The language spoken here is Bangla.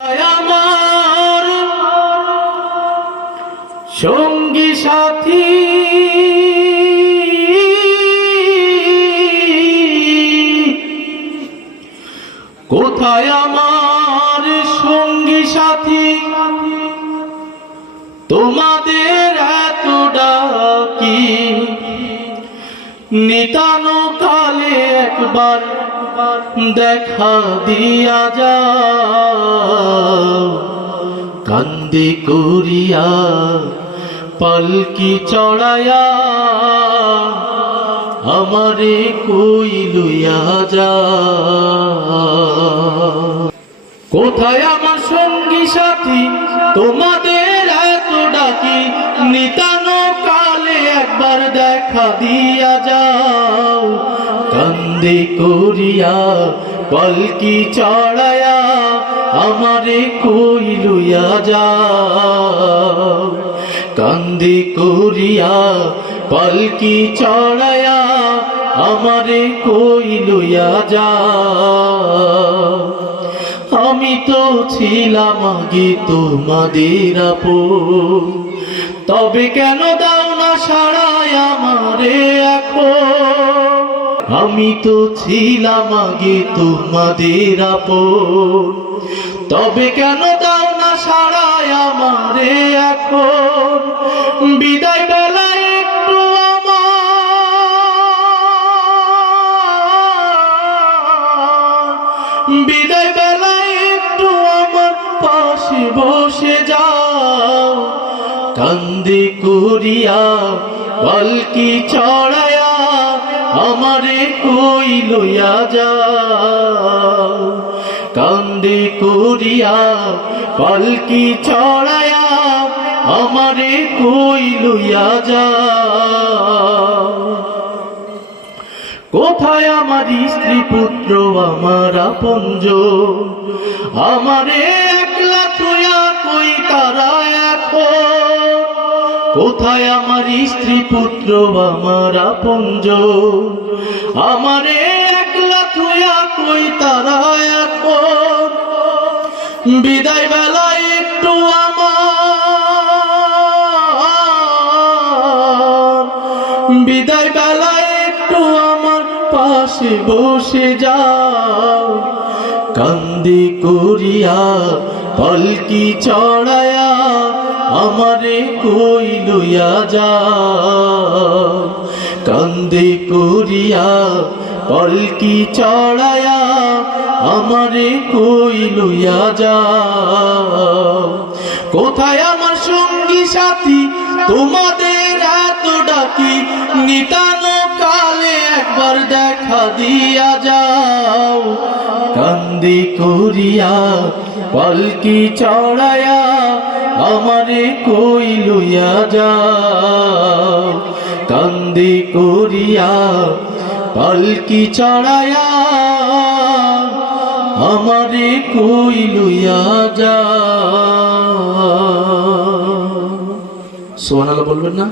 আমার সঙ্গী সাথী কোথায় আমার সঙ্গী সাথী তোমাদের এত ডাকি নিতানো কালে একবার দেখা দিয়া যাও কান্দি করিয়া পালকি চড়ায়া আমারে কই লইয়া যাও। কোথায় আমার সঙ্গী সাথী তোমাদের এত ডাকি নিতানো কালে একবার দেখা দিয়া যাও কান্দি করিয়া পালকি চড়ায়া আমারে কই লইয়া যাও কান্দি করিয়া পালকি চড়ায়া আমারে কই লইয়া যাও। আমি তো ছিলাম আগে তোমাদের আপন, তবে কেন দাও না সাড়ায় আমারে এখন। আমি তো ছিলাম আগে তোমাদের আপন, তবে কেন দাও না সাড়ায় আমারে এখন। বিদায় বেলায় একটু বিদায় বেলায় একটু আমার পাশে বসে যাও কান্দি করিয়া পালকি চড়ায়া আমারে কই লইয়া যাও কান্দি করিয়া পালকি চড়ায়া আমারে কই লইয়া যাও। কোথায় আমার স্ত্রী পুত্র আমার আপনজন, আমারে একলা থুয়া কই তারা এখন। কোথায় আমার স্ত্রী পুত্র আমার আপনজন, আমারে একলা থুয়া কই তারা এখন। বিদায় বেলায় একটু বিদায় বেলায় একটু আমার পাশে বসে যাও কান্দি করিয়া পালকি চড়ায়া আমারে কই লইয়া যাও কান্দি করিয়া পালকি চড়ায়া আমারে কই লইয়া যাও। কোথায় আমার সঙ্গী সাথী তোমাদের এত ডাকি নিতানো কালে একবার দেখা দিয়া যাও কান্দি করিয়া পালকি চড়ায়া আমারে কই লইয়া যাও কান্দি করিয়া পালকি চড়ায়া আমারে কই লইয়া যাও। সুবহানাল্লাহ বলবেন না?